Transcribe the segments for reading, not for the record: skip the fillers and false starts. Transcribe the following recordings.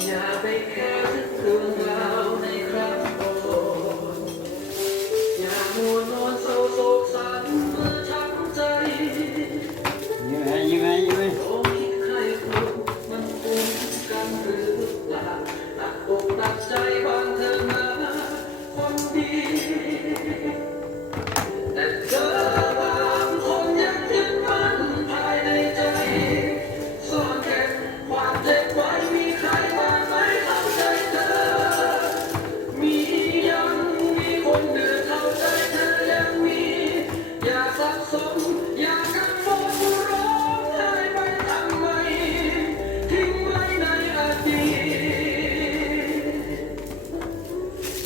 อย่าไปแค่ถึงเรื่องราวในครั้งก่อนอย่ามัวนอนเศร้าโศกสันเมื่อช้ำใจโอ้คิดใครคนมันคุ้มกันหรือเปล่าตัดอกตัดใจบางเธอมาคนดีแต่เธอบางคนยังยึดมั่นภายในใจซ่อนเก็บความเจ็บไว้มีใครบ้างไหมเข้าใจเธอมียังมีคนเดือดเข้าใจเธอยังมีอย่าสับสนอย่ากังวลร้องไห้ไปทำไมทิ้งไว้ในอดีต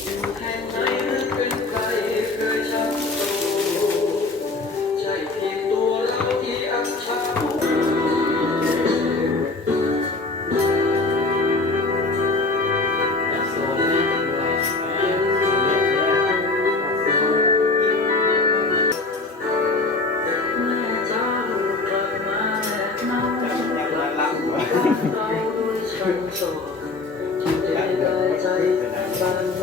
อยู่แห่งไหนหรือเป็นใครเคยช้ำโศกใช่เพียงตัวเราที่อับเฉาเราด้วยฉันโสดที่ได้ใจบ้าน